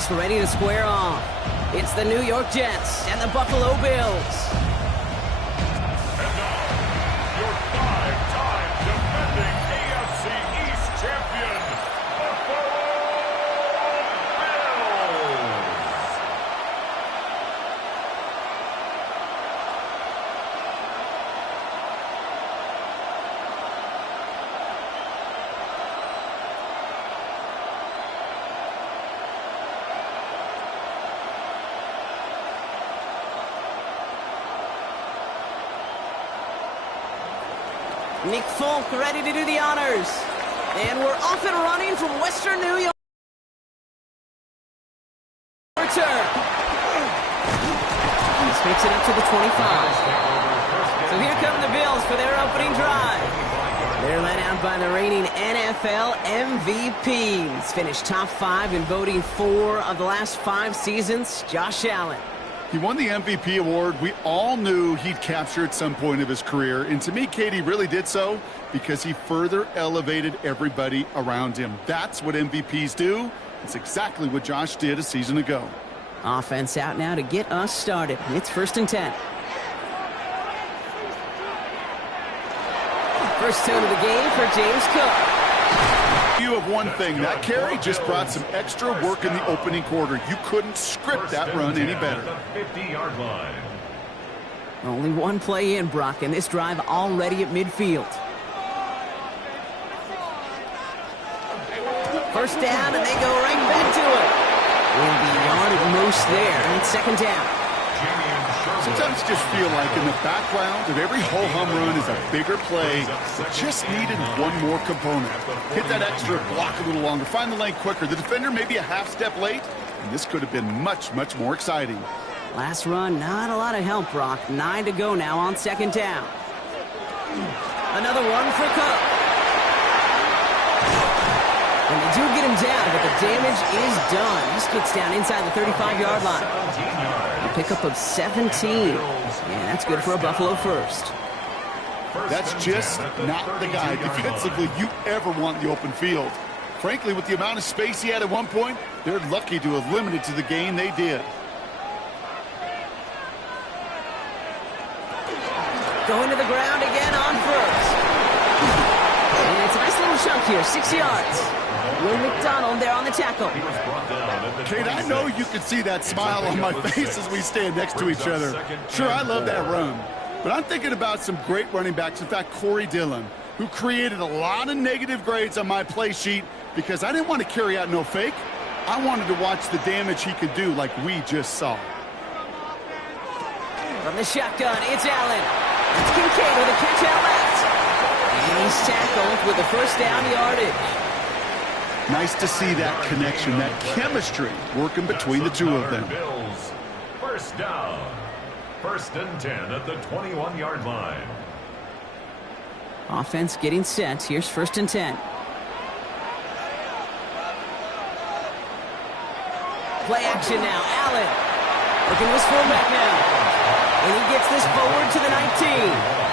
East ready to square off. It's the New York Jets and the Buffalo Bills. And now, your five-time defending AFC East champion, Buffalo Bills. Nick Folk ready to do the honors. And we're off and running from Western New York. Return. He scrapes it up to the 25. So here come the Bills for their opening drive. They're led out by the reigning NFL MVPs. Finished top 5 in voting 4 of the last 5 seasons, Josh Allen. He won the MVP award. We all knew he'd capture at some point of his career. And to me, Katie really did so because he further elevated everybody around him. That's what MVPs do. It's exactly what Josh did a season ago. Offense out now to get us started. It's 1st and 10. First tone of the game for James Cook. View of one thing, that carry just brought some extra work in the opening quarter. You couldn't script that run any better. 50-yard line. Only one play in, Brock, and this drive already at midfield. First down, and they go right back to it. Will be yard at most there, and it's 2nd down. Sometimes you just feel like in the background of every ho-hum run is a bigger play that just needed one more component. Hit that extra block a little longer, find the lane quicker. The defender maybe a half step late, and this could have been much, much more exciting. Last run, not a lot of help, Brock. 9 to go now on 2nd down. Another one for Cook. And they do get him down, but the damage is done. This gets down inside the 35-yard line. A pickup of 17. And that's good for a Buffalo first. That's just not the guy defensively you ever want in the open field. Frankly, with the amount of space he had at one point, they're lucky to have limited to the gain they did. Going to the ground again on first. And it's a nice little chunk here, 6 yards. Will McDonald there on the tackle. Kate, I know you can see that smile on my face as we stand next to each other. Sure, I love that run. But I'm thinking about some great running backs. In fact, Corey Dillon, who created a lot of negative grades on my play sheet because I didn't want to carry out no fake. I wanted to watch the damage he could do like we just saw. From the shotgun, it's Allen. It's Kincaid with a catch out left. And he's tackled with the first down yardage. Nice to see that connection, that chemistry working between the two of them. Bills. First down. 1st and 10 at the 21-yard line. Offense getting set. Here's 1st and 10. Play action now. Allen looking to his fullback now. And he gets this forward to the 19.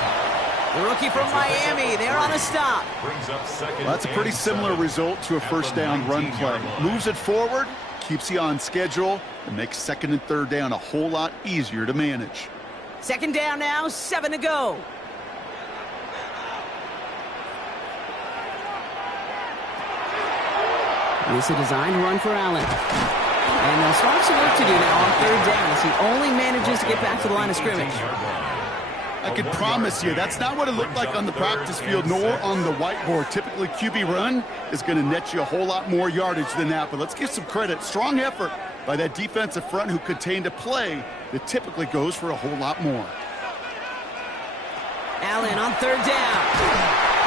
The rookie from Miami, they're on a stop. Well, that's a pretty similar result to a first down run play. Moves it forward, keeps you on schedule, and makes 2nd and 3rd down a whole lot easier to manage. 2nd down now, 7 to go. This is a designed run for Allen. And they'll start some work to do now on 3rd down as he only manages to get back to the line of scrimmage. I can promise you that's not what it looked like on the practice field nor on the whiteboard. Typically, QB run is going to net you a whole lot more yardage than that. But let's give some credit. Strong effort by that defensive front who contained a play that typically goes for a whole lot more. Allen on 3rd down.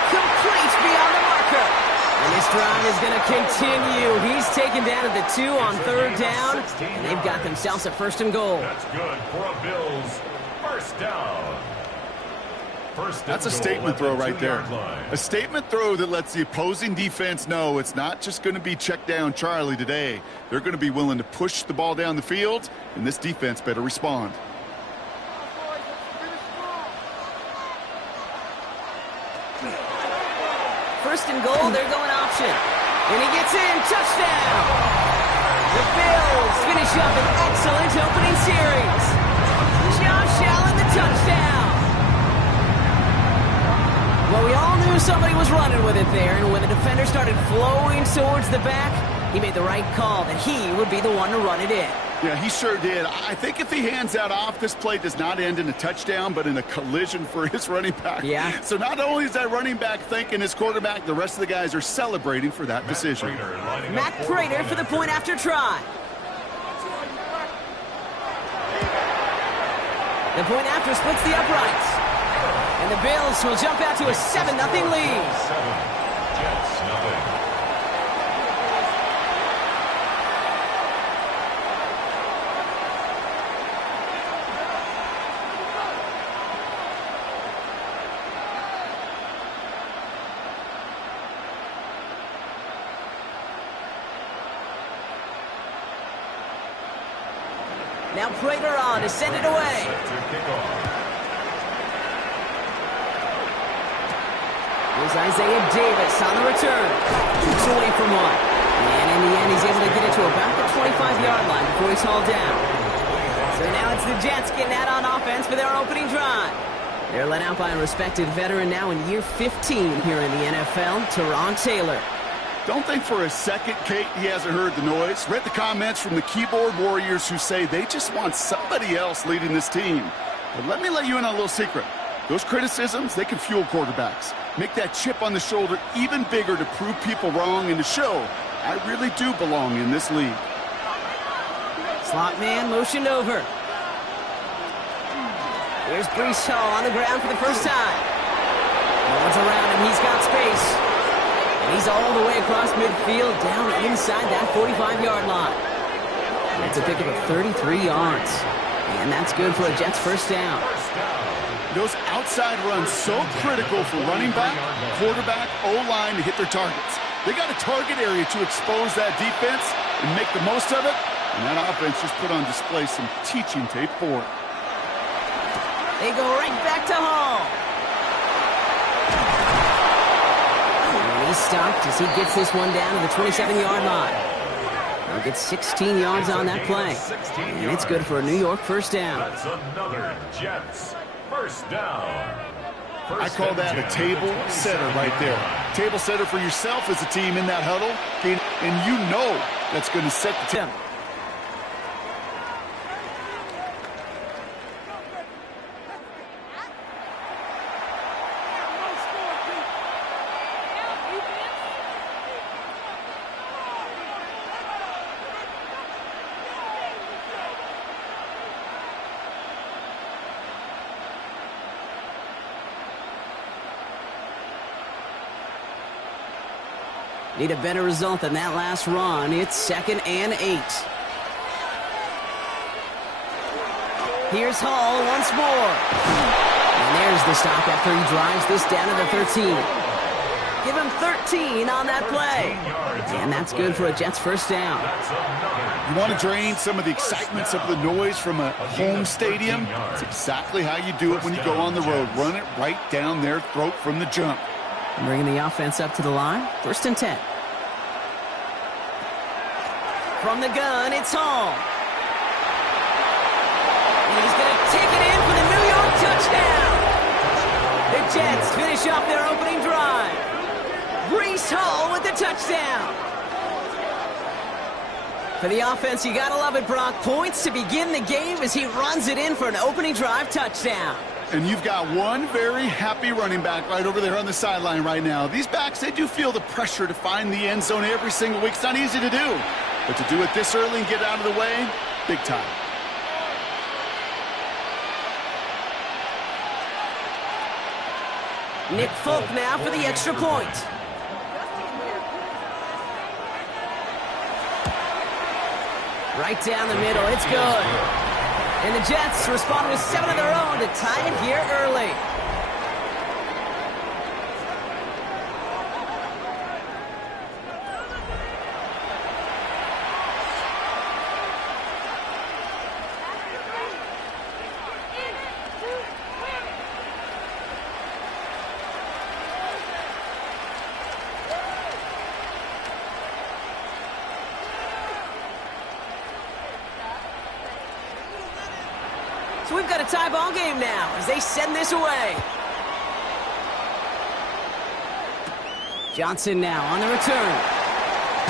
Complete beyond the marker. And this drive is going to continue. He's taken down at the 2 on 3rd down. And they've got themselves a 1st and goal. That's good for a Bills. First down. That's a statement throw right there. A statement throw that lets the opposing defense know it's not just going to be check down Charlie today. They're going to be willing to push the ball down the field, and this defense better respond. First and goal, they're going option. And he gets in, touchdown! The Bills excellent opening series. Josh Allen, the touchdown. Well, we all knew somebody was running with it there, and when the defender started flowing towards the back, he made the right call that he would be the one to run it in. Yeah, he sure did. I think if he hands that off, this play does not end in a touchdown, but in a collision for his running back. Yeah. So not only is that running back thanking his quarterback, the rest of the guys are celebrating for that decision. Matt Prater for the point after try. The point after splits the uprights. And the Bills will jump out to a 7-0 lead. Jets, nothing. Now Prater on to send it away. Here's Isaiah Davis on the return. Keeps away from one. And in the end, he's able to get it to about the 25-yard line before he's hauled down. So now it's the Jets getting out on offense for their opening drive. They're led out by a respected veteran now in year 15 here in the NFL, Teron Taylor. Don't think for a second, Kate, he hasn't heard the noise. Read the comments from the keyboard warriors who say they just want somebody else leading this team. But let me let you in on a little secret. Those criticisms, they can fuel quarterbacks. Make that chip on the shoulder even bigger to prove people wrong and to show I really do belong in this league. Slot man motioned over. Here's Breece Hall on the ground for the first time. No one's around him. He's got space. And he's all the way across midfield, down inside that 45-yard line. That's a pickup of 33 yards. And that's good for a Jets first down. Those outside runs so critical for running back, quarterback, O-line to hit their targets. They got a target area to expose that defense and make the most of it. And that offense just put on display some teaching tape for it. They go right back to Hall. And he's stopped as he gets this one down to the 27-yard line. He'll get 16 yards on that play. And it's good for a New York first down. That's another Jets first down. I call that a table setter right there. Table setter for yourself as a team in that huddle. And you know that's going to set the table. Need a better result than that last run. It's 2nd and 8. Here's Hall once more. And there's the stop after he drives this down to the 13. Give him 13 on that play. And that's good for a Jets first down. You want to drain some of the excitements of the noise from a home stadium? It's exactly how you do it when you go on the road. Run it right down their throat from the jump. Bringing the offense up to the line. 1st and 10. From the gun, it's Hall. And he's going to take it in for the New York touchdown. The Jets finish off their opening drive. Breece Hall with the touchdown. For the offense, you got to love it, Brock. Points to begin the game as he runs it in for an opening drive touchdown. And you've got one very happy running back right over there on the sideline right now. These backs, they do feel the pressure to find the end zone every single week. It's not easy to do. But to do it this early and get out of the way, big time. Nick Folk now for the extra point. Right down the middle, it's good. And the Jets respond with 7 of their own to tie it here early. So we've got a tie ball game now as they send this away. Johnson now on the return.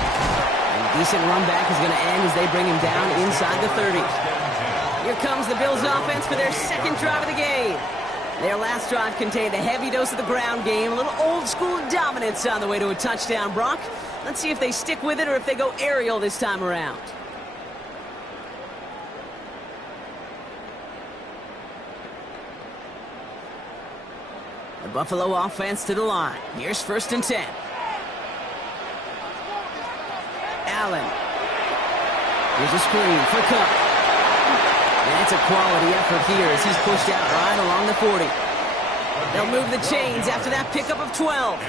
And a decent run back is going to end as they bring him down inside the 30. Here comes the Bills offense for their second drive of the game. Their last drive contained a heavy dose of the ground game, a little old-school dominance on the way to a touchdown, Brock. Let's see if they stick with it or if they go aerial this time around. The Buffalo offense to the line. Here's 1st and 10. Allen. Here's a screen for Cook. And it's a quality effort here as he's pushed out right along the 40. They'll move the chains after that pickup of 12.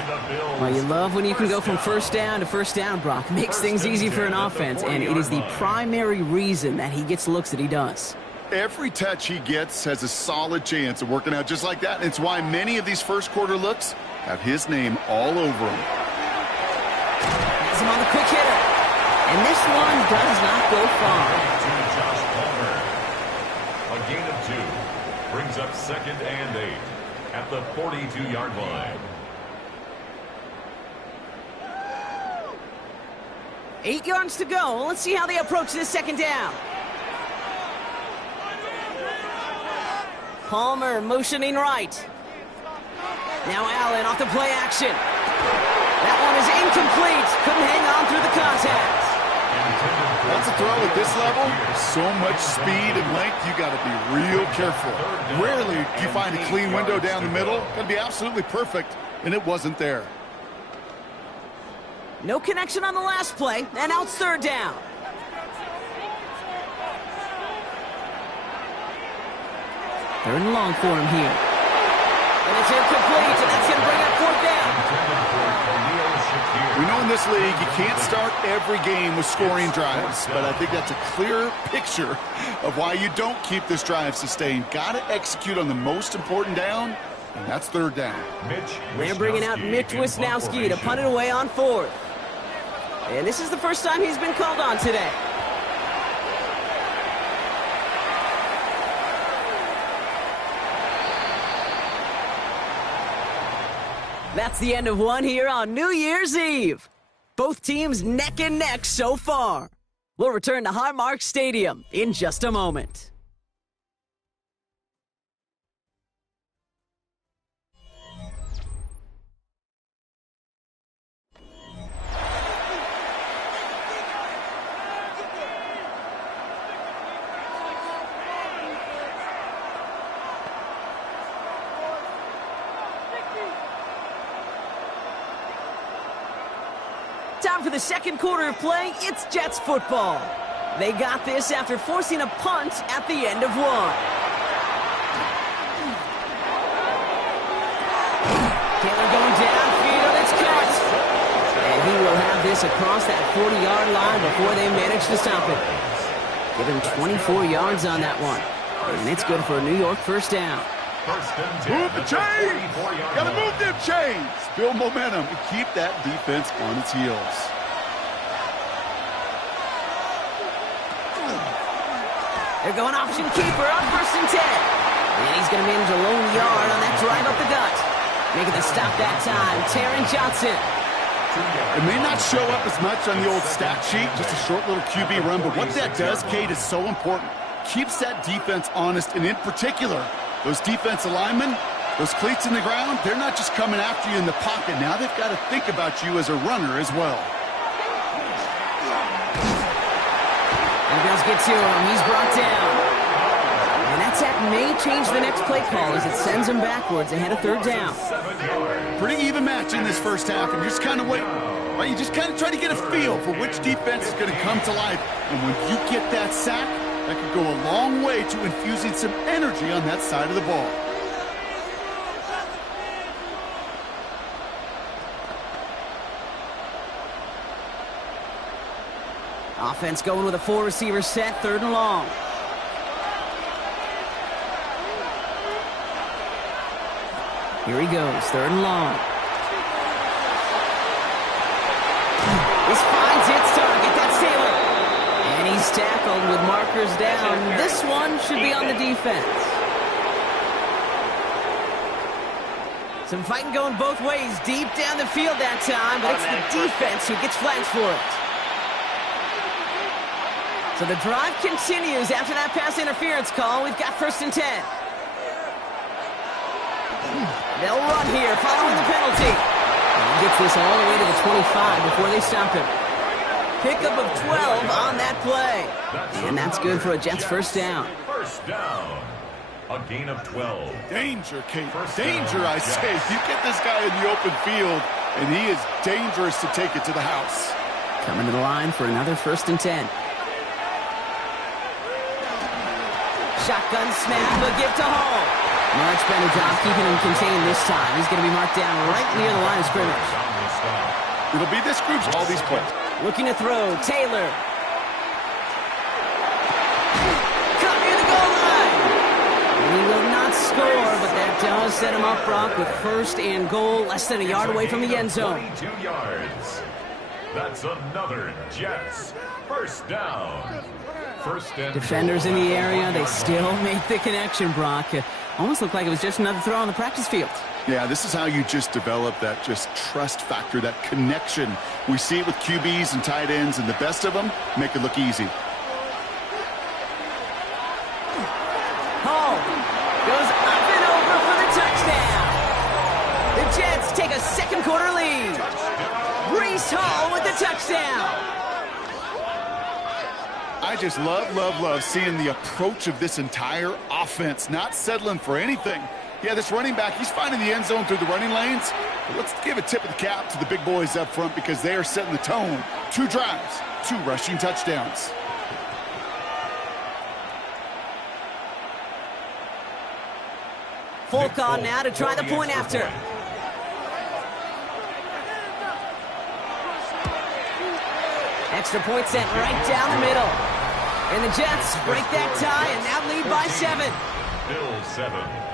Well, you love when you can go from first down to first down, Brock. Makes things easy for an offense, and it is the primary reason that he gets looks that he does. Every touch he gets has a solid chance of working out just like that. It's why many of these first quarter looks have his name all over them. Has him on the quick hitter. And this one does not go far. Josh Palmer. A gain of 2. Brings up 2nd and 8 at the 42-yard line. 8 yards to go. Let's see how they approach this second down. Palmer motioning right. Now Allen off the play action. That one is incomplete. Couldn't hang on through the contact. That's a throw at this level. So much speed and length, you got to be real careful. Rarely do you find a clean window down the middle. Got to be absolutely perfect, and it wasn't there. No connection on the last play, and now it's 3rd down. Third and long for him here. And it's incomplete, and that's going to bring up 4th down. We know in this league you can't start every game with scoring drives, but I think that's a clear picture of why you don't keep this drive sustained. Got to execute on the most important down, and that's 3rd down. They're bringing out Mitch Wisnowski to punt it away on 4th. And this is the first time he's been called on today. That's the end of one here on New Year's Eve. Both teams neck and neck so far. We'll return to Highmark Stadium in just a moment. Time for the second quarter of play. It's Jets football. They got this after forcing a punt at the end of one. Taylor going downfield, and it's caught. And he will have this across that 40-yard line before they manage to stop it. Give him 24 yards on that one. And it's good for a New York first down. Move the chains! Gotta move them chains! Build momentum and keep that defense on its heels. They're going option keeper on 1st and 10. And he's going to manage a lone yard on that drive up the gut. Making the stop that time, Taron Johnson. It may not show up as much on the old stat sheet, just a short little QB run, but what that does, Kate, is so important. Keeps that defense honest, and in particular, those defensive linemen, those cleats in the ground, they're not just coming after you in the pocket. Now they've got to think about you as a runner as well. And the Bills get to him. He's brought down. And that sack may change the next play call as it sends him backwards ahead of 3rd down. Pretty even match in this first half, and you're just kind of waiting. Right? You just kind of try to get a feel for which defense is going to come to life. And when you get that sack, that could go a long way to infusing some energy on that side of the ball. Offense going with a 4-receiver set, 3rd and long. Here he goes, 3rd and long. This finds its target, that's Taylor. And he's He's tackled with markers down. This one should be on the defense. Some fighting going both ways, deep down the field that time, but it's the defense who gets flagged for it. So the drive continues after that pass interference call. We've got 1st and 10. They'll run here following the penalty. He gets this all the way to the 25 before they stop him. Pickup of 12 on that play. And that's good for a Jets 1st down. 1st down. A gain of 12. Danger, Kate. Danger, I say. You get this guy in the open field, and he is dangerous to take it to the house. Coming to the line for another 1st and 10. Shotgun snap, a give to Hall. Much better job keeping him contained this time. He's going to be marked down right near the line of scrimmage. It'll be this group's all these plays. Looking to throw, Taylor. Cut near the goal line. He will not score, but that does set him up, Brock, with 1st and goal, less than a yard away from the end zone. 22 yards. That's another Jets 1st down. 1st and Defenders in the area, they still make the connection, Brock. Almost looked like it was just another throw on the practice field. Yeah, this is how you just develop that just trust factor, that connection. We see it with QBs and tight ends, and the best of them make it look easy. Hall goes up and over for the touchdown. The Jets take a 2nd quarter lead. Breece Hall with the touchdown. I just love seeing the approach of this entire offense, not settling for anything. Yeah, this running back, he's finding the end zone through the running lanes. But let's give a tip of the cap to the big boys up front because they are setting the tone. 2 drives, 2 rushing touchdowns. Folk on now to try the point after. Extra point sent right down the middle. And the Jets break that tie and now lead by 7. Bills 7.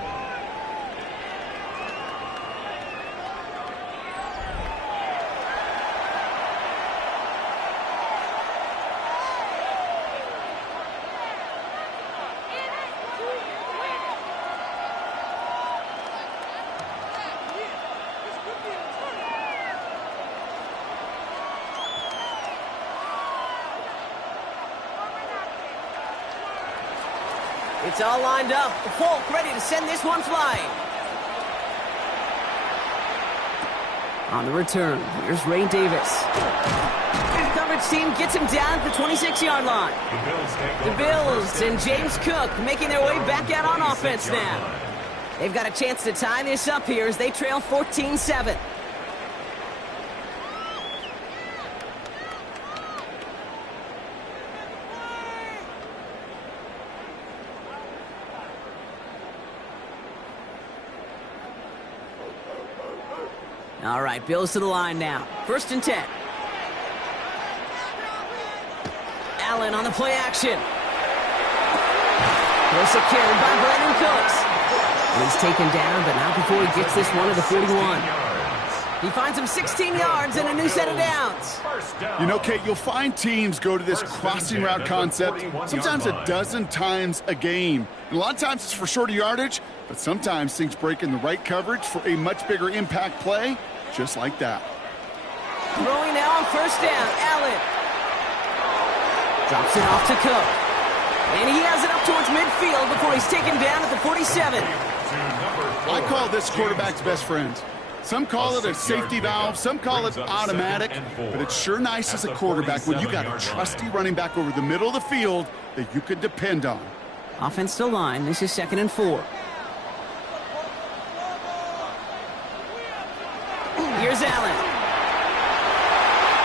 It's all lined up. Folk ready to send this one flying. On the return, here's Ray Davis. Coverage team gets him down at the 26-yard line. The Bills and James Cook making their way back out on offense now. They've got a chance to tie this up here as they trail 14-7. All right, Bills to the line now. 1st and 10. Allen on the play action. Close carried by Brandon Cooks. He's taken down, but not before he gets this one to the 41. He finds him 16 yards and a new set of downs. You know, Kate, you'll find teams go to this crossing route concept sometimes a dozen times a game. And a lot of times it's for shorter yardage, but sometimes things break in the right coverage for a much bigger impact play, just like that. Throwing now on 1st down, Allen. Drops it off to Cook. And he has it up towards midfield before he's taken down at the 47. I call this quarterback's best friend. Some call it a safety valve, some call it automatic, but it's sure nice as a quarterback when you got a trusty running back over the middle of the field that you could depend on. Offense to line. This is 2nd and 4. Here's Allen.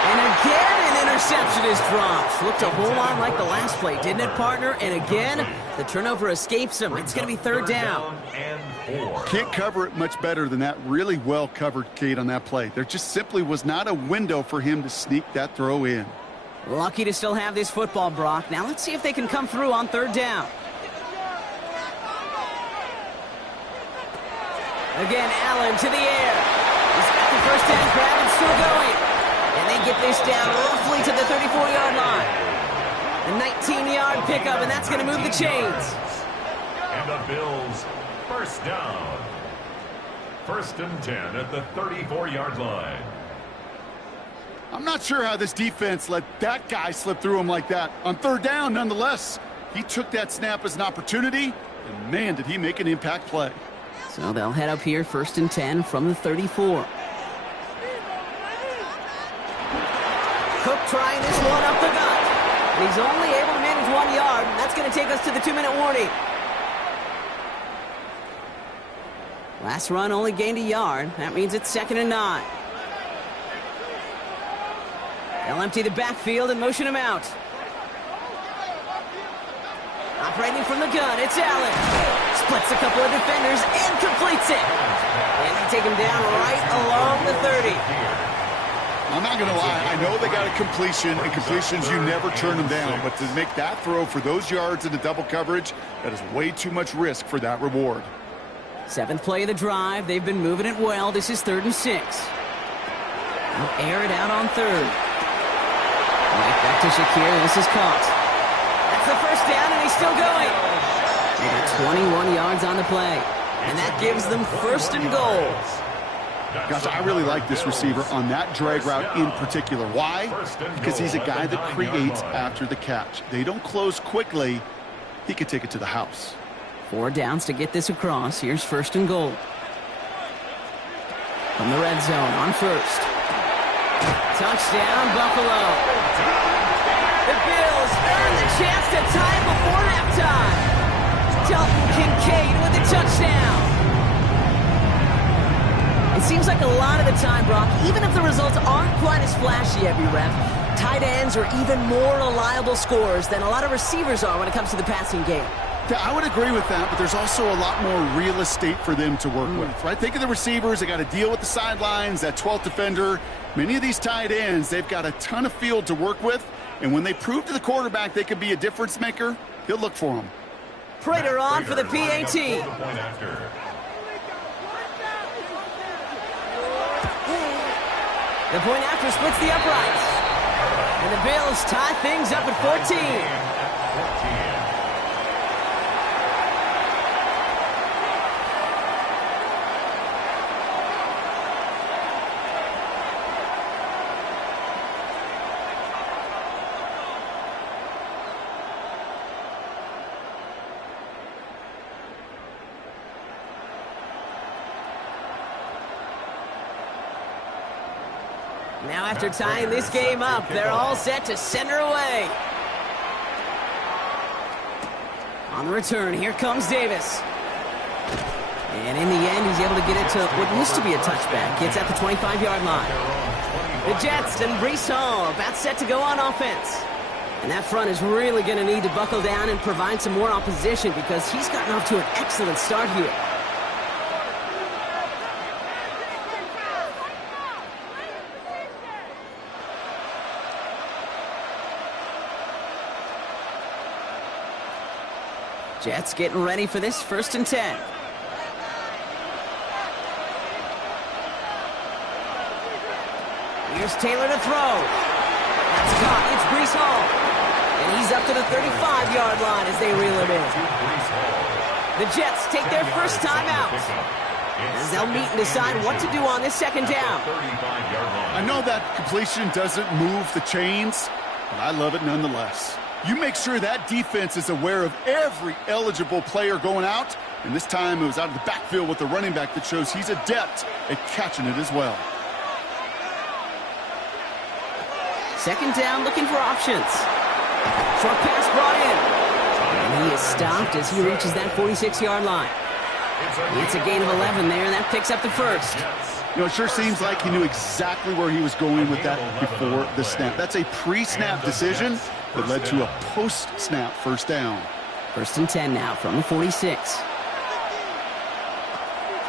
And again, an interception is dropped. Looked a whole lot like the last play, didn't it, partner? And again, the turnover escapes him. It's going to be 3rd down. Can't cover it much better than that. Really well covered, Kate, on that play. There just simply was not a window for him to sneak that throw in. Lucky to still have this football, Brock. Now let's see if they can come through on 3rd down. Again, Allen to the air. He's got the 1st down grab and still going. And they get this down roughly to the 34-yard line. A 19-yard pickup, and that's going to move the chains. And the Bills first down. 1st and 10 at the 34-yard line. I'm not sure how this defense let that guy slip through him like that. On 3rd down, nonetheless, he took that snap as an opportunity, and man, did he make an impact play. So they'll head up here 1st and 10 from the 34. Cook trying this one up the gut. And he's only able to manage 1 yard, and that's going to take us to the 2-minute warning. Last run only gained a yard. That means it's 2nd and 9. They'll empty the backfield and motion him out. Operating from the gun, it's Allen. Splits a couple of defenders and completes it. And they take him down right along the 30. I'm not going to lie. I know they got a completion, and completions, you never turn them down. But to make that throw for those yards into double coverage, that is way too much risk for that reward. 7th play of the drive. They've been moving it well. This is 3rd and 6. They'll air it out on 3rd. Right back to Shakir. This is caught. That's the 1st down, and he's still going. They got 21 yards on the play. And that gives them 1st and goal. Gosh, I really like this receiver on that drag route in particular. Why? Because he's a guy that creates after the catch. They don't close quickly. He could take it to the house. 4 downs to get this across. Here's 1st and goal. From the red zone on 1st. Touchdown, Buffalo. The Bills earn the chance to tie it before halftime. Dalton Kincaid with a touchdown. It seems like a lot of the time, Brock, even if the results aren't quite as flashy every rep, tight ends are even more reliable scorers than a lot of receivers are when it comes to the passing game. Yeah, I would agree with that, but there's also a lot more real estate for them to work with, right? Think of the receivers. They got to deal with the sidelines, that 12th defender. Many of these tight ends, they've got a ton of field to work with, and when they prove to the quarterback they could be a difference maker, he'll look for them. Prater on for the PAT. The point after splits the uprights. And the Bills tie things up at 14. Now after tying this game up, they're all set to send her away. On the return, here comes Davis. And in the end, he's able to get it to what used to be a touchback. It's at the 25-yard line. The Jets and Breece Hall about set to go on offense. And that front is really going to need to buckle down and provide some more opposition because he's gotten off to an excellent start here. Jets getting ready for this 1st and 10. Here's Taylor to throw. That's caught. It's Breece Hall. And he's up to the 35-yard line as they reel him in. The Jets take their first time out. As they'll meet and decide what to do on this 2nd down. I know that completion doesn't move the chains, but I love it nonetheless. You make sure that defense is aware of every eligible player going out, and this time it was out of the backfield with the running back that shows he's adept at catching it as well. 2nd down, looking for options. Short pass brought in. And he is stopped as he reaches that 46-yard line. It's a gain of 11 there, and that picks up the 1st. You know, it sure seems like he knew exactly where he was going with that before the snap. That's a pre-snap decision that led to a post-snap 1st down. 1st and 10 now from the 46.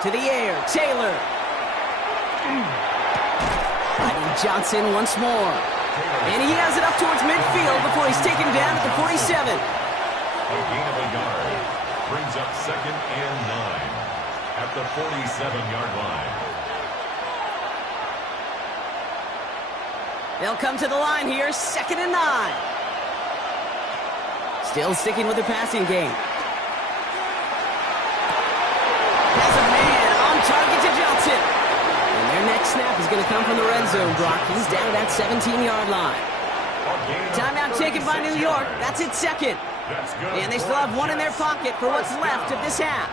To the air, Taylor. Finding Johnson once more. And he has it up towards midfield before he's taken down at the 47. A gain of a yard brings up 2nd and 9 at the 47-yard line. They'll come to the line here, 2nd and 9. Still sticking with the passing game. Has a man on target to Johnson. And their next snap is going to come from the red zone, Brock. He's down at that 17-yard line. Timeout taken by New York. That's its second. And they still have one in their pocket for what's left of this half.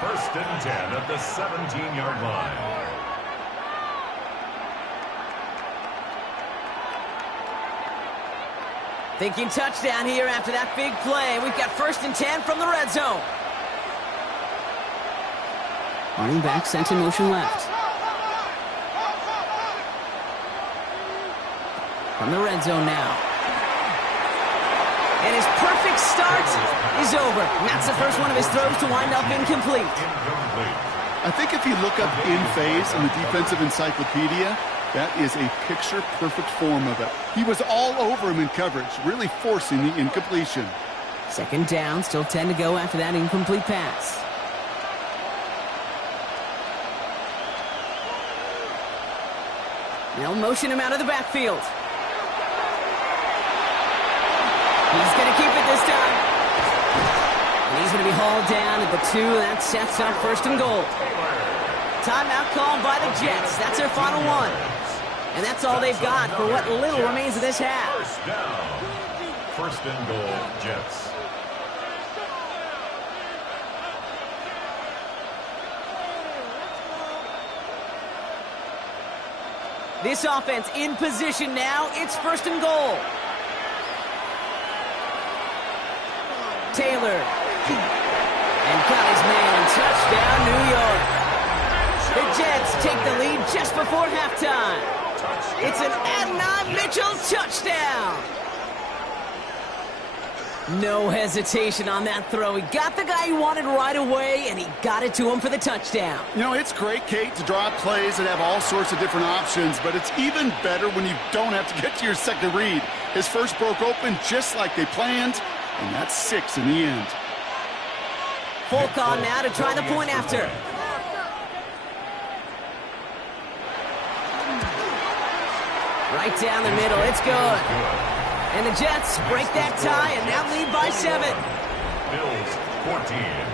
First and 10 at the 17-yard line. Thinking touchdown here after that big play. We've got first and 10 from the red zone. Running back sent in motion left. From the red zone now. And his perfect start is over. And that's the first one of his throws to wind up incomplete. I think if you look up in phase in the defensive encyclopedia, that is a picture-perfect form of it. He was all over him in coverage, really forcing the incompletion. Second down, still 10 to go after that incomplete pass. They'll motion him out of the backfield. He's going to keep it this time. And he's going to be hauled down at the 2. That sets up first and goal. Timeout called by the Jets. That's their final one. And that's all they've got for what little remains of this half. First down. First and goal, Jets. This offense in position now. It's first and goal. Taylor. And got his man. Touchdown, New York. The Jets take the lead just before halftime. It's an Adonai Mitchell touchdown. No hesitation on that throw. He got the guy he wanted right away, and he got it to him for the touchdown. You know, it's great, Kate, to draw up plays and have all sorts of different options, but it's even better when you don't have to get to your second read. His first broke open just like they planned, and that's 6 in the end. Folk on now to try the point after. Right down the middle, it's good. And the Jets break that tie and now lead by 7. Bills 14.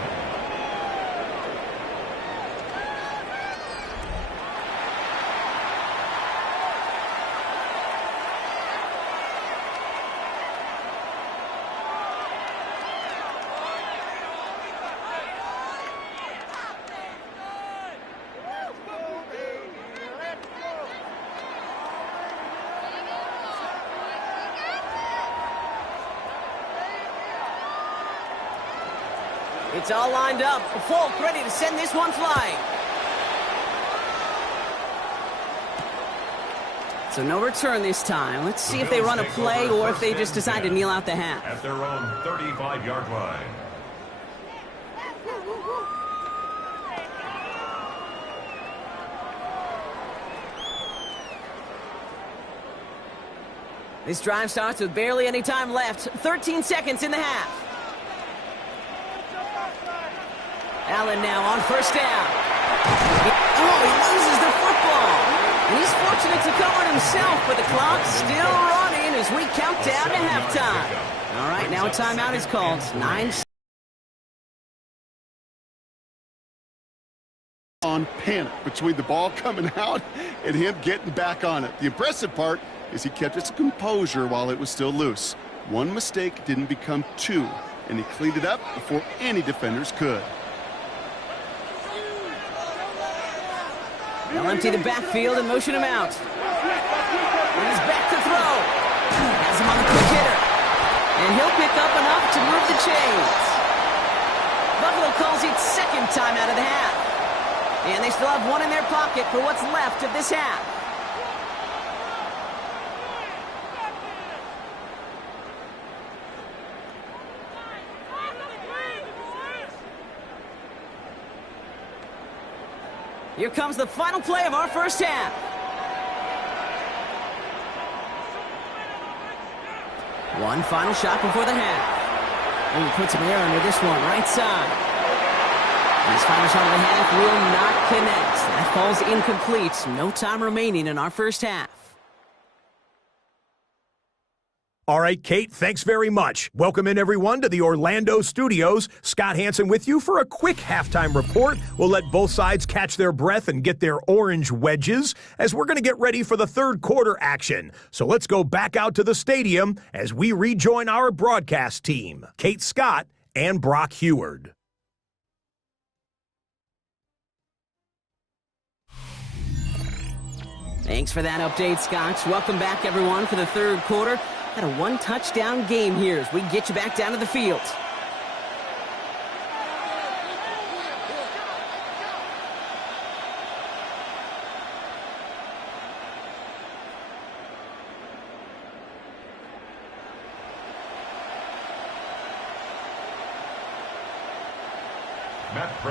It's all lined up. Folk ready to send this one flying. So no return this time. Let's see if they run a play or if they just decide to kneel out the half. At their own 35-yard line. This drive starts with barely any time left. 13 seconds in the half. Allen now on first down. He loses the football. And he's fortunate to cover it himself, but the clock's still running as we count down to halftime. All right, now a timeout is called. 9. On panic between the ball coming out and him getting back on it. The impressive part is he kept his composure while it was still loose. One mistake didn't become 2, and he cleaned it up before any defenders could. They'll empty the backfield and motion him out. And he's back to throw. Has him on the quick hitter. And he'll pick up enough to move the chains. Buffalo calls its second time out of the half. And they still have one in their pocket for what's left of this half. Here comes the final play of our first half. One final shot before the half. And he puts him air under this one, right side. And his final shot of the half will not connect. That falls incomplete. No time remaining in our first half. All right, Kate, thanks very much. Welcome in, everyone, to the Orlando studios. Scott Hansen with you for a quick halftime report. We'll let both sides catch their breath and get their orange wedges as we're going to get ready for the third quarter action. So let's go back out to the stadium as we rejoin our broadcast team, Kate Scott and Brock Heward. Thanks for that update, Scotch. Welcome back, everyone, for the third quarter. Had a one-touchdown game here as we get you back down to the field.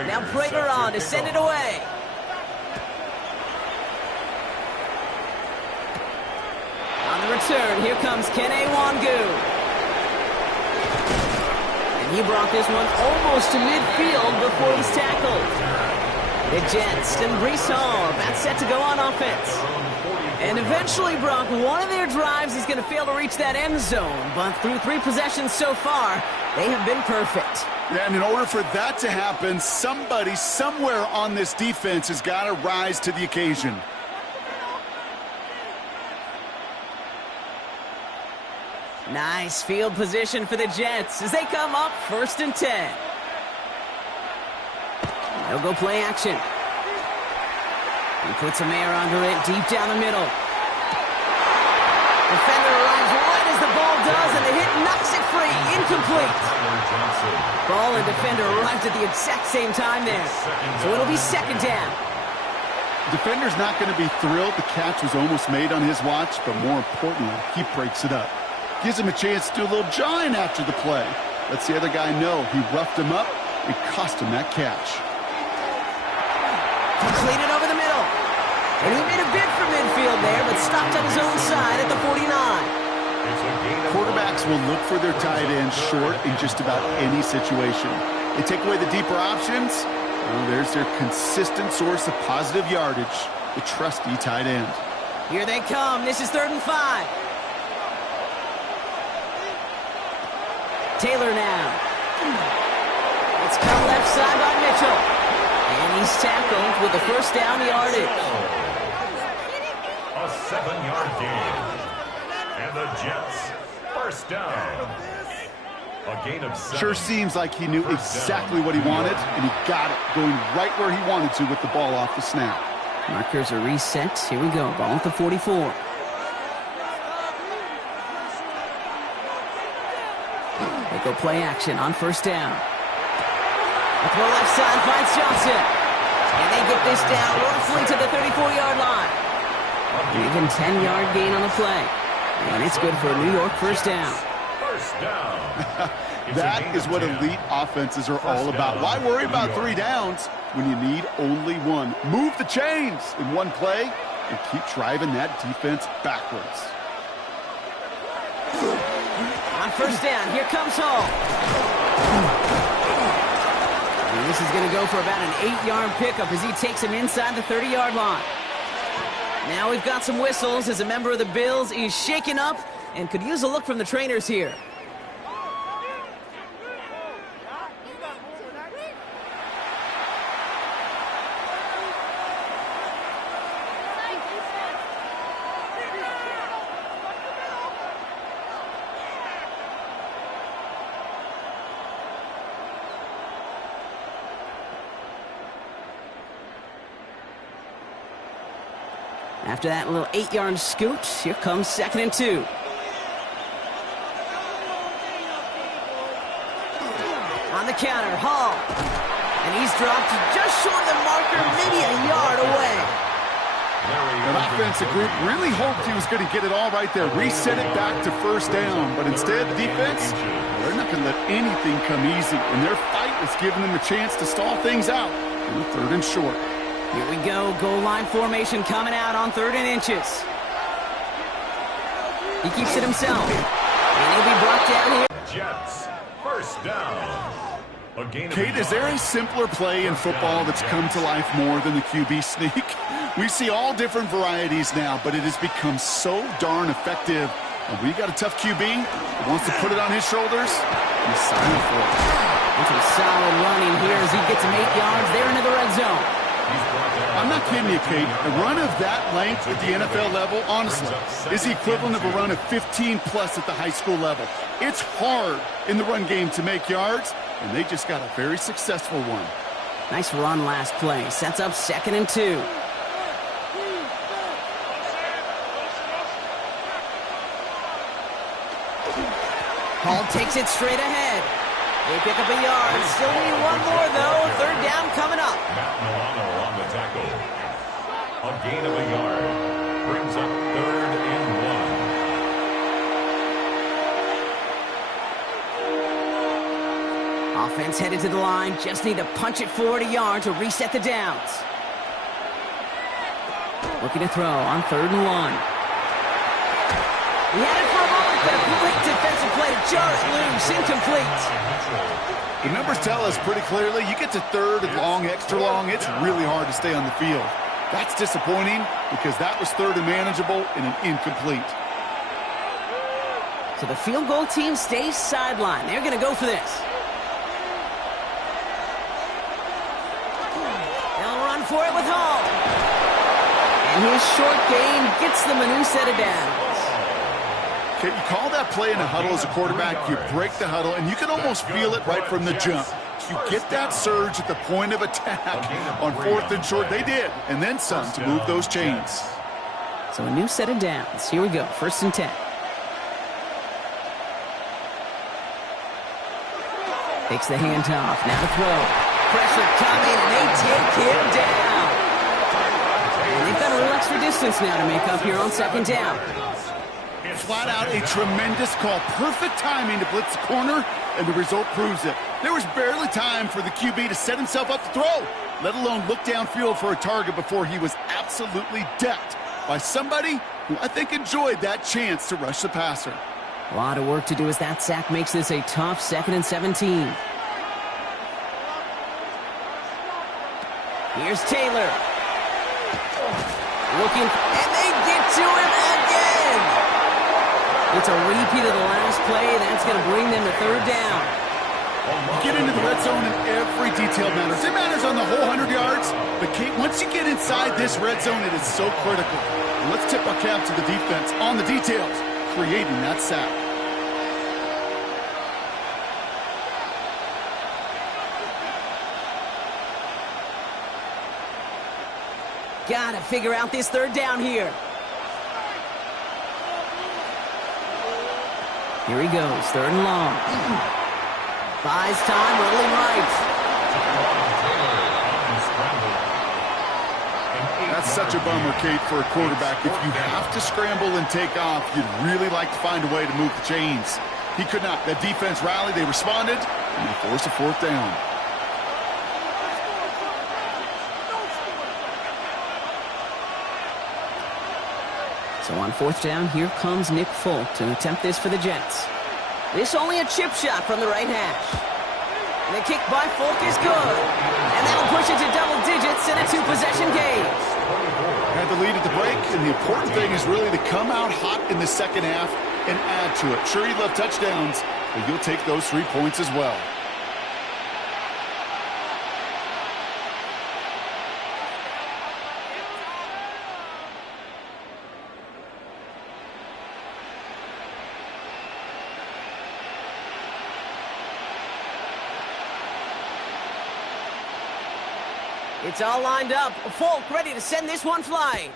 Now Prager on to send it away. On the return, here comes Kene Wangu. And he brought this one almost to midfield before he's tackled. The Jets and Breece Hall about set to go on offense. And eventually, Brock, one of their drives is going to fail to reach that end zone. But through 3 possessions so far, they have been perfect. Yeah, and in order for that to happen, somebody somewhere on this defense has got to rise to the occasion. Nice field position for the Jets as they come up 1st and 10. They'll go play action. He puts some air under it deep down the middle. Defender arrives right as the ball does, and the hit knocks it free. Incomplete. Ball and defender arrived at the exact same time there. So it'll be 2nd down. Defender's not going to be thrilled the catch was almost made on his watch, but more importantly, he breaks it up. Gives him a chance to do a little jawing after the play. Lets the other guy know he roughed him up and cost him that catch. Completed over the middle. And he made a bid for midfield there, but stopped on his own side at the 49. Quarterbacks will look for their tight end short in just about any situation. They take away the deeper options. Well, there's their consistent source of positive yardage, the trusty tight end. Here they come. This is 3rd and 5. Taylor now. It's come left side by Mitchell. And he's tackled with the 1st down yardage. A 7-yard gain. And the Jets, 1st down. A gain of 7. Sure seems like he knew exactly what he wanted, and he got it, going right where he wanted to with the ball off the snap. Markers are reset. Here we go. Ball at the 44. They go play action on 1st down. A throw left side finds Johnson. And they get this down roughly to the 34-yard line. Even 10-yard gain on the play. And it's good for a New York 1st down. 1st down. That is what elite offenses are all about. Why worry about 3 downs when you need only 1? Move the chains in one play and keep driving that defense backwards. On 1st down, here comes Hall. And this is going to go for about an 8-yard pickup as he takes him inside the 30-yard line. Now we've got some whistles as a member of the Bills is shaken up and could use a look from the trainers here. After that little 8-yard scoot, here comes 2nd and 2. On the counter, Hall. And he's dropped just short of the marker, maybe a yard away. That offensive group really hoped he was going to get it all right there, reset it back to 1st down. But instead, the defense, they're not going to let anything come easy. And their fight is giving them a chance to stall things out in 3rd and short. Here we go, goal line formation coming out on 3rd and inches. He keeps it himself. And he'll be brought down here. Jets, 1st down. Kate, is there a simpler play in football that's come to life more than the QB sneak? We see all different varieties now, but it has become so darn effective And when you got a tough QB who wants to put it on his shoulders, he's signing for it. Into a solid running here as he gets him 8 yards there into the red zone. I'm not kidding you, Kate. A run of that length at the NFL level, honestly, is the equivalent of a run of 15-plus at the high school level. It's hard in the run game to make yards, and they just got a very successful one. Nice run last play. Sets up 2nd and 2. Hall takes it straight ahead. They pick up a yard. Still need one more, though. 3rd down coming up. Matt Milano on the tackle. A gain of a yard. Brings up 3rd and 1. Offense headed to the line. Just need to punch it forward a yard to reset the downs. Looking to throw on 3rd and 1. He had it for a moment, but a great defensive play to jar it loose. Incomplete. The numbers tell us pretty clearly, you get to 3rd and long, extra long, it's really hard to stay on the field. That's disappointing because that was 3rd and manageable and an incomplete. So the field goal team stays sidelined. They're going to go for this. They'll run for it with Hall. And his short gain gets them a new set of downs. Okay, you call that play in a huddle as a quarterback, you break the huddle, and you can almost feel it right from the jump. You get that surge at the point of attack on 4th and short. They did, and then some to move those chains. So a new set of downs. Here we go, 1st and 10. Takes the handoff, now to throw. Pressure coming, and they take him down. And they've got a little extra distance now to make up here on 2nd down. Flat out a tremendous call. Perfect timing to blitz the corner, and the result proves it. There was barely time for the QB to set himself up to throw, let alone look downfield for a target before he was absolutely decked by somebody who I think enjoyed that chance to rush the passer. A lot of work to do as that sack makes this a tough 2nd and 17. Here's Taylor. Looking, and they get to him again. It's a repeat of the last play. That's going to bring them to 3rd down. You get into the red zone and every detail matters. It matters on the whole 100 yards. But, Kate, once you get inside this red zone, it is so critical. And let's tip our cap to the defense on the details, creating that sack. Got to figure out this 3rd down here. Here he goes, 3rd and long. Buys time, rolling right. That's such a bummer, Kate, for a quarterback. If you have to scramble and take off, you'd really like to find a way to move the chains. He could not. That defense rallied, they responded, and they forced a 4th down. So on 4th down, here comes Nick Folk to attempt this for the Jets. This only a chip shot from the right hash. And the kick by Folk is good. And that'll push it to double digits in a 2-possession game. Had the lead at the break, and the important thing is really to come out hot in the 2nd half and add to it. Sure, you love touchdowns, but you'll take those 3 points as well. It's all lined up. Folk ready to send this one flying.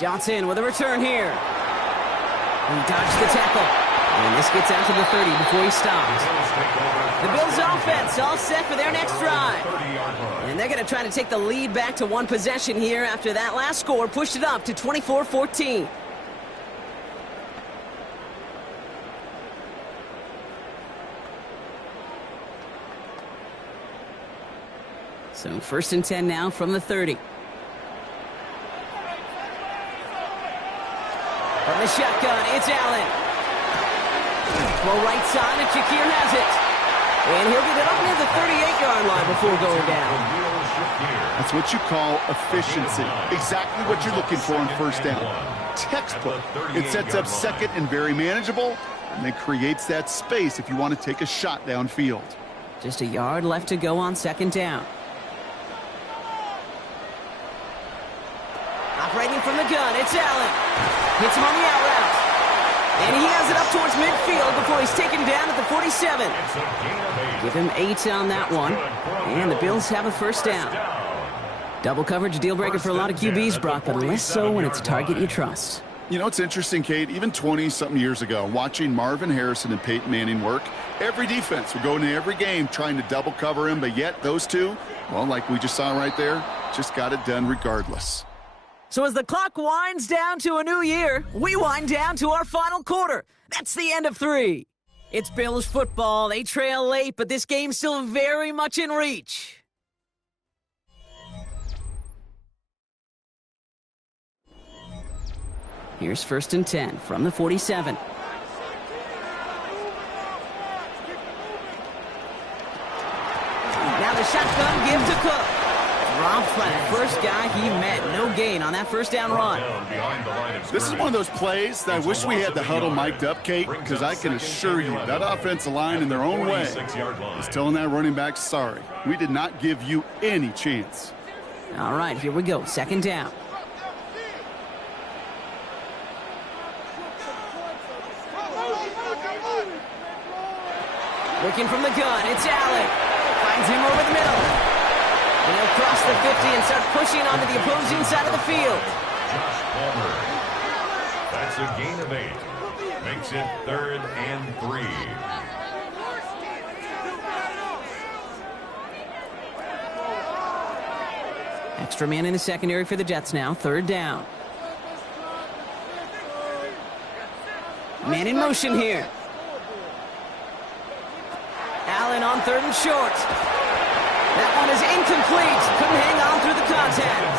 Johnson with a return here. He dodged the tackle. And this gets out to the 30 before he stops. The Bills offense all set for their next drive. And they're going to try to take the lead back to 1 possession here after that last score pushed it up to 24-14. So 1st and 10 now from the 30. From the shotgun, it's Allen. Throw right side, and Shakir has it. And he'll get it up near the 38-yard line before going down. That's what you call efficiency. Exactly what you're looking for on first down. Textbook. It sets up second and very manageable, and then creates that space if you want to take a shot downfield. Just a yard left to go on second down. Operating from the gun, it's Allen. Hits him on the out route. And he has it up towards midfield before he's taken down at the 47. Give him 8 on that one. And the Bills have a first down. Double coverage deal breaker for a lot of QBs, Brock, but less so when it's a target you trust. You know, it's interesting, Kate, even 20-something years ago, watching Marvin Harrison and Peyton Manning work, every defense would go into every game trying to double cover him, but yet those two, well, like we just saw right there, just got it done regardless. So as the clock winds down to a new year, we wind down to our final quarter. That's the end of 3. It's Bills football. They trail late, but this game's still very much in reach. Here's first and 10 from the 47. Now the shotgun give to Cook. Dropped by the first guy he met. No gain on that first down run. This is one of those plays that I wish we had the huddle mic'd up, Kate, because I can assure you that offensive line in their own way is telling that running back, sorry, we did not give you any chance. All right, here we go. Second down. Looking from the gun, it's Allen. Finds him over the middle. And he'll cross the 50 and start pushing onto the opposing side of the field. Josh Palmer. That's a gain of 8. Makes it 3rd and 3. Extra man in the secondary for the Jets now. Third down. Man in motion here. Allen on 3rd and short. That one is incomplete. Couldn't hang on through the contact.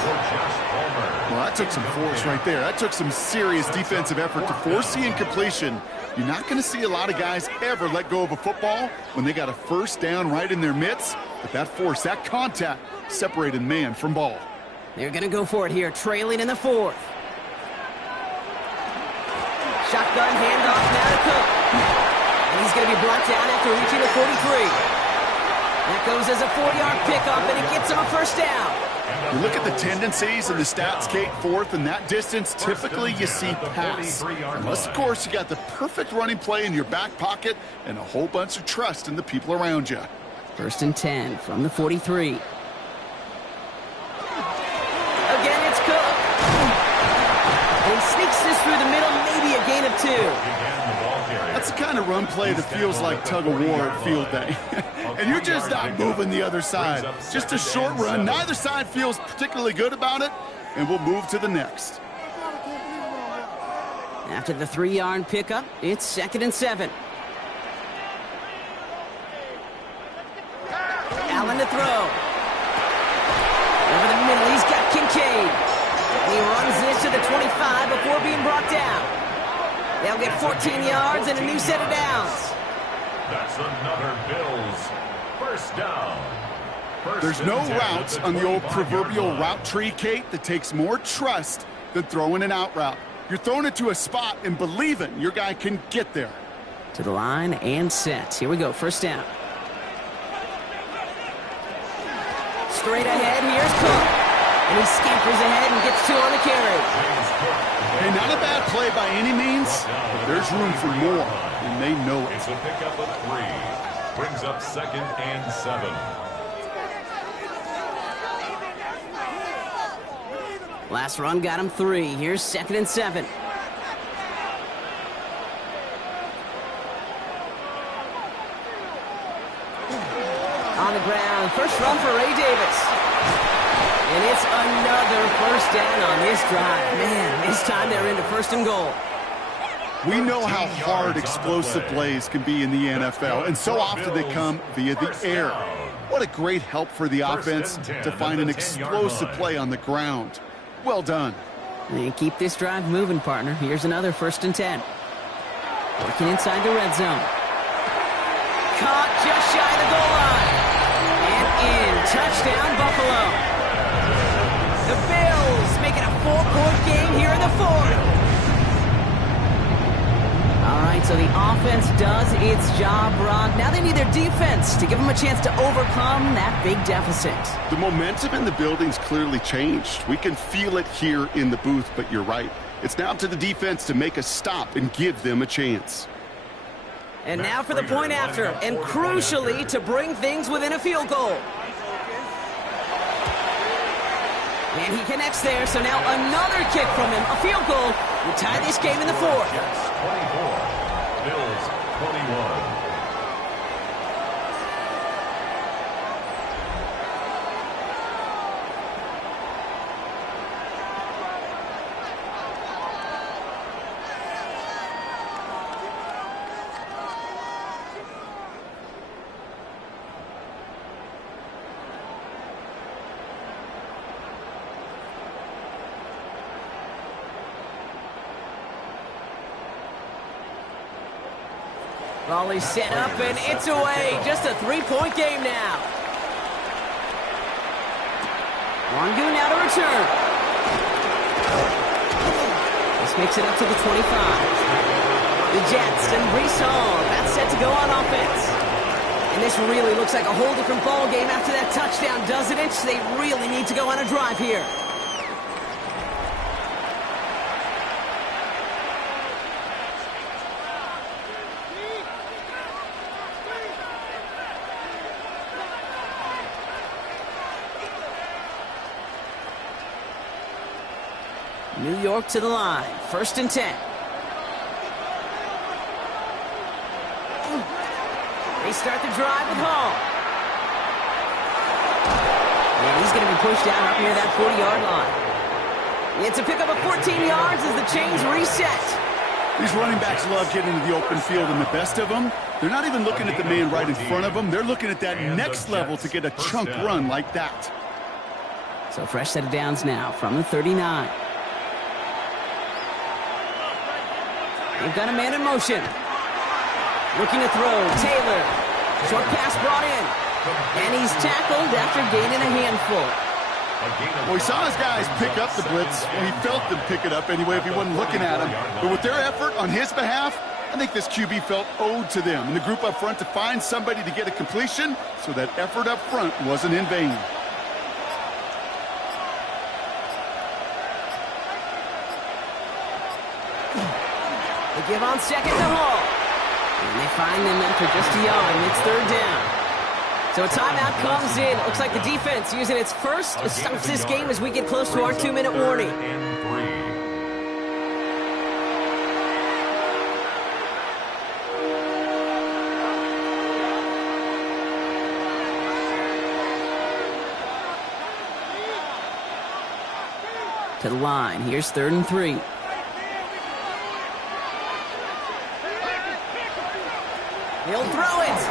Well, that took some force right there. That took some serious defensive effort to force the incompletion. You're not going to see a lot of guys ever let go of a football when they got a first down right in their midst. But that force, that contact, separated man from ball. They're going to go for it here, trailing in the 4th. Shotgun handoff now to Cook. And he's going to be brought down after reaching the 43. That goes as a 4-yard pickup, and he gets him a first down. You look at the tendencies and the stats, Kate, 4th and that distance, typically you see pass. Unless, of course, you got the perfect running play in your back pocket and a whole bunch of trust in the people around you. First and 10 from the 43. Again, it's Cook. And he sneaks this through the middle, maybe a gain of 2. That's the kind of run play that feels like tug-of-war at field day. And you're just not moving the other side. Just a short run. Neither side feels particularly good about it, and we'll move to the next. After the 3-yard pickup, it's 2nd and 7. Allen to throw. Over the middle, he's got Kincaid. He runs this to the 25 before being brought down. They'll get 14 yards and a new set of downs. That's another Bills first down. There's no routes on the old proverbial route tree, Kate, that takes more trust than throwing an out route. You're throwing it to a spot and believing your guy can get there. To the line and set. Here we go, first down. Straight ahead, here's Cook. And he scampers ahead and gets 2 on the carry. Hey, not a bad play by any means, but there's room for more, and they know it. It's a pickup of 3. Brings up 2nd and 7. Last run got him 3. Here's 2nd and 7. On the ground, first run for Ray Davis. And it's another first down on this drive. Man, this time they're into 1st and goal. We know how hard explosive plays can be in the NFL, and so often they come via the air. What a great help for the offense to find an explosive play on the ground. Well done. And keep this drive moving, partner. Here's another 1st and 10. Working inside the red zone. Caught just shy of the goal line. And in. Touchdown, Buffalo. The Bills make it a 4-point game here in the fourth. All right, so the offense does its job, Brock. Now they need their defense to give them a chance to overcome that big deficit. The momentum in the building's clearly changed. We can feel it here in the booth, but you're right. It's now to the defense to make a stop and give them a chance. And now for the point after, and crucially to bring things within a field goal. And he connects there, so now another kick from him, a field goal. We tie this game in the fourth. Jets 24, Bills 21. Volley set up, and it's away. Just a 3-point game now. Longu now to return. This makes it up to the 25. The Jets and Breece Hall, that's set to go on offense. And this really looks like a whole different ball game after that touchdown, doesn't it? They really need to go on a drive here. New York to the line. 1st and 10. They start the drive with Hall. And he's going to be pushed down up near that 40-yard line. It's a pickup of 14 yards as the chains reset. These running backs love getting into the open field, and the best of them, they're not even looking at the man right in front of them. They're looking at that next level to get a chunk run like that. So fresh set of downs now from the 39. They've got a man in motion. Looking to throw. Taylor. Short pass brought in. And he's tackled after gaining a handful. Well, he saw his guys pick up the blitz. Well, he felt them pick it up anyway if he wasn't looking at him. But with their effort on his behalf, I think this QB felt owed to them and the group up front to find somebody to get a completion, so that effort up front wasn't in vain. They give on second to Hall. And they find them after just a yard, and it's 3rd down. So a timeout comes in. Looks like the defense using its first to stop this game as we get close to our 2-minute warning. To the line. Here's 3rd and 3. He'll throw it.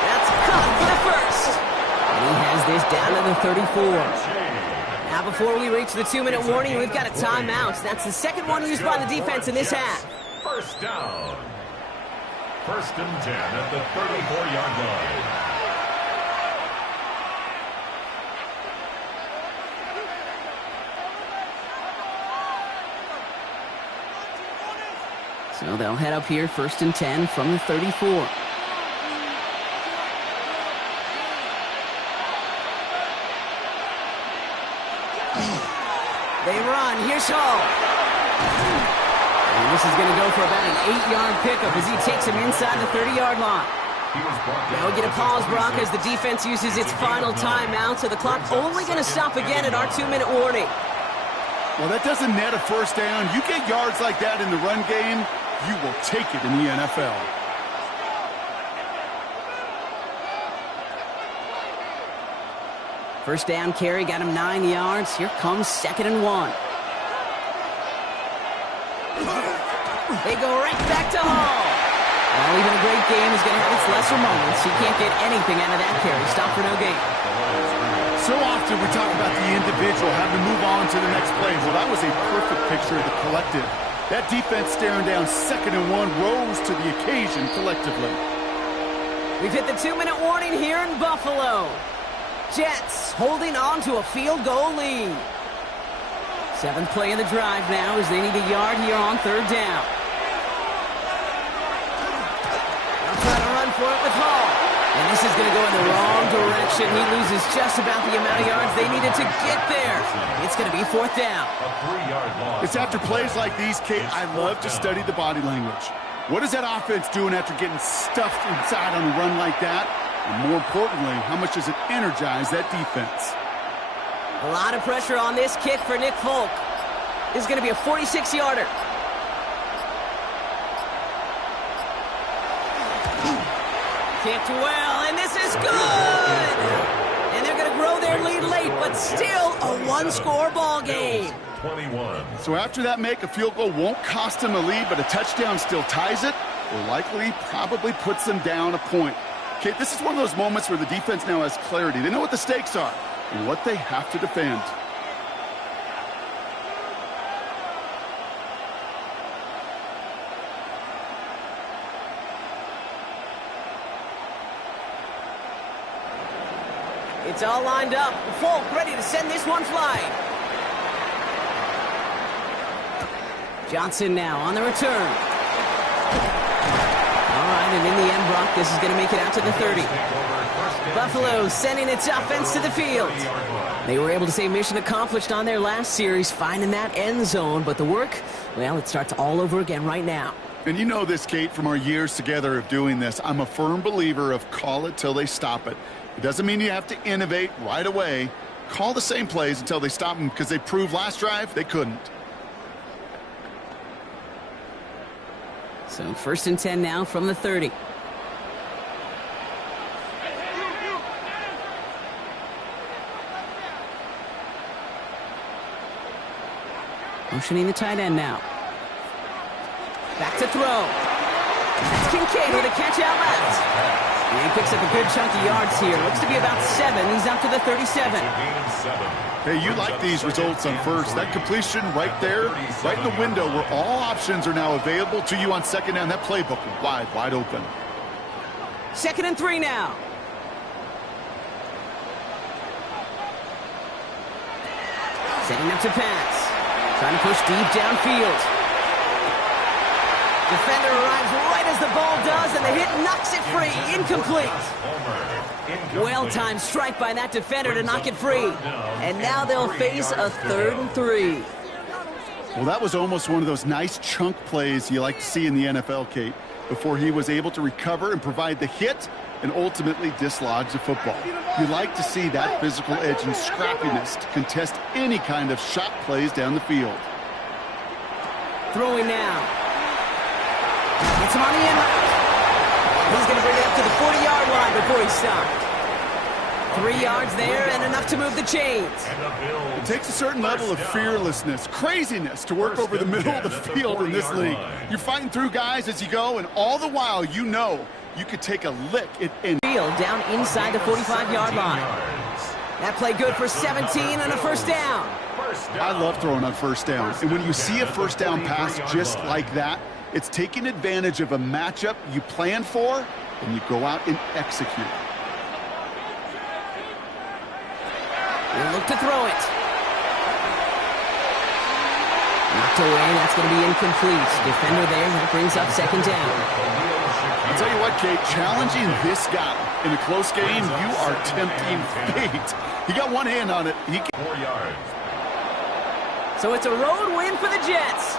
That's caught for the first. And he has this down to the 34. Now before we reach the 2-minute warning, we've got a timeout. That's the second one used by the defense in this half. First down. 1st and 10 at the 34-yard line. So they'll head up here, 1st and 10 from the 34. They run. Here's Hall. And this is going to go for about an 8-yard pickup as he takes him inside the 30-yard line. Now we get a pause, Brock, as the defense uses its final timeout, so the clock only going to stop again at our 2-minute warning. Well, that doesn't net a first down. You get yards like that in the run game, you will take it in the NFL. First down carry got him 9 yards. Here comes 2nd and 1. They go right back to Hall. Well, even a great game is going to have its lesser moments. He can't get anything out of that carry. Stop for no gain. So often we talk about the individual having to move on to the next play. Well, that was a perfect picture of the collective. That defense staring down 2nd and 1 rose to the occasion collectively. We've hit the 2-minute warning here in Buffalo. Jets holding on to a field goal lead. 7th play of the drive now as they need a yard here on 3rd down. They'll try to run for it with Hall. And this is going to go in the wrong direction. He loses just about the amount of yards they needed to get there. It's going to be 4th down. It's after plays like these, Kate, I love to study the body language. What is that offense doing after getting stuffed inside on a run like that? And more importantly, how much does it energize that defense? A lot of pressure on this kick for Nick Folk. This is going to be a 46-yarder. Kicked well, and this is good! And they're going to grow their lead late, but still a one-score ball game. 21. So after that make, a field goal won't cost them a lead, but a touchdown still ties it, or likely probably puts them down a point. Okay, this is one of those moments where the defense now has clarity. They know what the stakes are and what they have to defend. It's all lined up. Folk ready to send this one flying. Johnson now on the return. All right, and in the end, Brock, this is going to make it out to the 30. Buffalo sending its offense to the field. They were able to say mission accomplished on their last series, finding that end zone, but the work, well, it starts all over again right now. And you know this, Kate, from our years together of doing this. I'm a firm believer of call it till they stop it. It doesn't mean you have to innovate right away. Call the same plays until they stop them, because they proved last drive they couldn't. So 1st and 10 now from the 30. Motioning the tight end now. Back to throw. That's Kincaid with a catch out left. And he picks up a good chunk of yards here. Looks to be about 7. He's up to the 37. Hey, you like these results on first. That completion right there, right in the window where all options are now available to you on 2nd down. That playbook wide open. 2nd and 3 now. Setting up to pass. Trying to push deep downfield. Defender arrives right as the ball does, and the hit knocks it free. Incomplete. Well-timed strike by that defender to knock it free. And now they'll face a 3rd and 3. Well, that was almost one of those nice chunk plays you like to see in the NFL, Kate, before he was able to recover and provide the hit and ultimately dislodge the football. You like to see that physical edge and scrappiness to contest any kind of shot plays down the field. Throwing now. It's him on the end route. He's going to bring it up to the 40-yard line before he stopped. 3 yards there and enough to move the chains. It takes a certain level of fearlessness, craziness to work over the middle of the field in this league. You're fighting through guys as you go, and all the while you know you could take a lick at any field down inside the 45-yard line. That play good for 17 and a 1st down. I love throwing on 1st down. And when you see a 1st down pass just like that, it's taking advantage of a matchup you plan for, and you go out and execute. We'll look to throw it. Knocked away. That's going to be incomplete. Defender there. That brings up 2nd down. I'll tell you what, Kate, challenging this guy in a close game, you are tempting fate. He got one hand on it. He can 4 yards. So it's a road win for the Jets.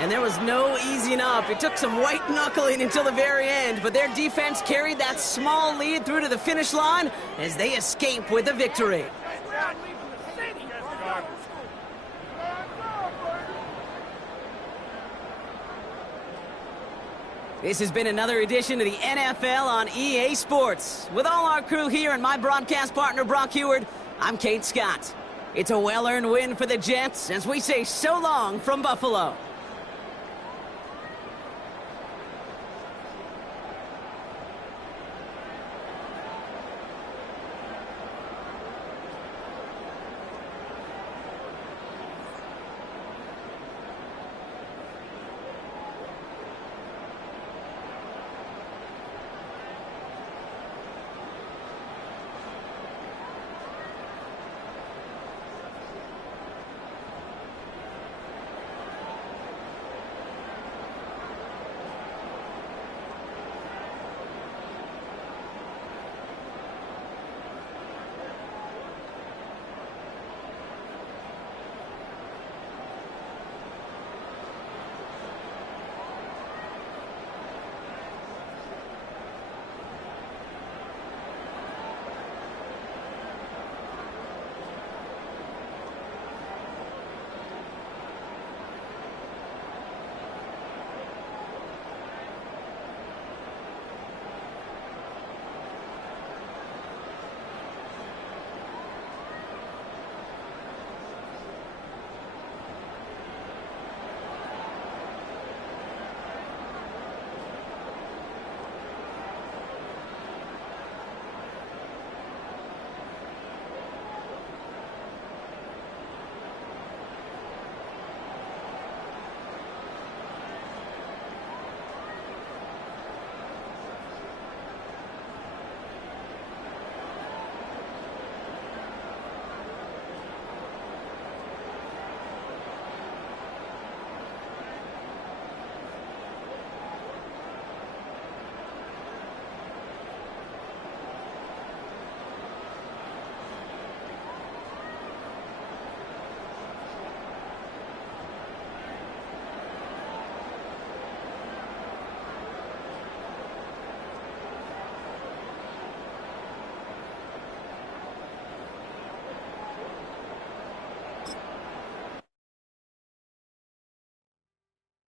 And there was no easing up. It took some white knuckling until the very end, but their defense carried that small lead through to the finish line as they escape with the victory. This has been another edition of the NFL on EA Sports. With all our crew here and my broadcast partner, Brock Heward, I'm Kate Scott. It's a well-earned win for the Jets as we say so long from Buffalo.